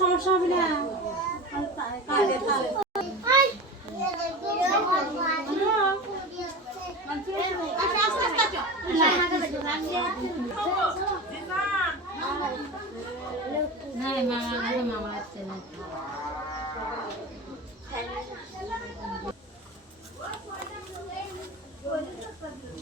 সমস্যা হবে না কালে কালে মামা আছে না